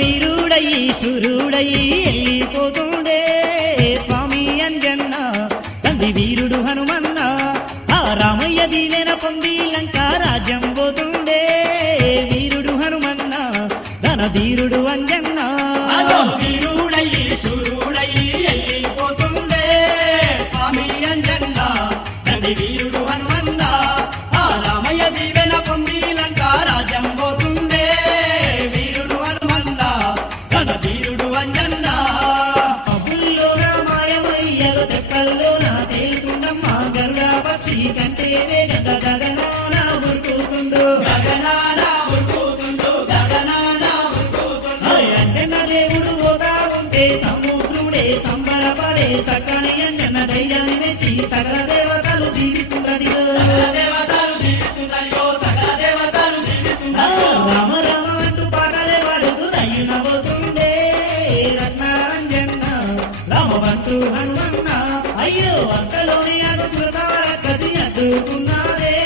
వీరుడయ్యి శూరుడయ్యి వెళ్ళిపోతుండే స్వామి అంజన్న తండ్రి వీరుడు హనుమన్న ఆ రామయ్య దీవెన పొంది లంకా రాజ్యం పోతుండే వీరుడు హనుమన్న ధన ధీరుడు అంజన్న వీరుడయ్యి శూరుడయ్యి వెళ్ళిపోతుండే స్వామి అంజన్న తండ్రి వీరుడు హనుమన్న ఆ రామయ్య దీవెన పొంది లంకా రాజ్యం పోతుండే వీరుడు హనుమన్న ధన ధీరుడు అంజన్న కబుల్లో నా మాయమయ్యలో తెప్పల్లో నా తేలుతుండమ్మ గరుడ పక్షి కంటే వేగంగా గగనాన ఉరుకుతుండు గగనాన ఉరుకుతుండు గగనాన ఉరుకుతుండు అంజన్న దేవుడు పోతా ఉంటే సముద్రుడే సంబరపడే సకని అంజన్న ధైర్యాన్ని మెచ్చి సకల దేవతలు దీవిస్తున్నదిగో దేవతలు దీవిస్తున్నాయో సకల దేవతలు దీవిస్తున్నాయో రామ రామ అంటూ పాటలే పాడుతూ నవ్వుతుండే రత్నాంజన్న రామభక్తు హనుమన్న అయ్యో అంతలోనే అడుగుతావా కసి అడ్డుకున్నారే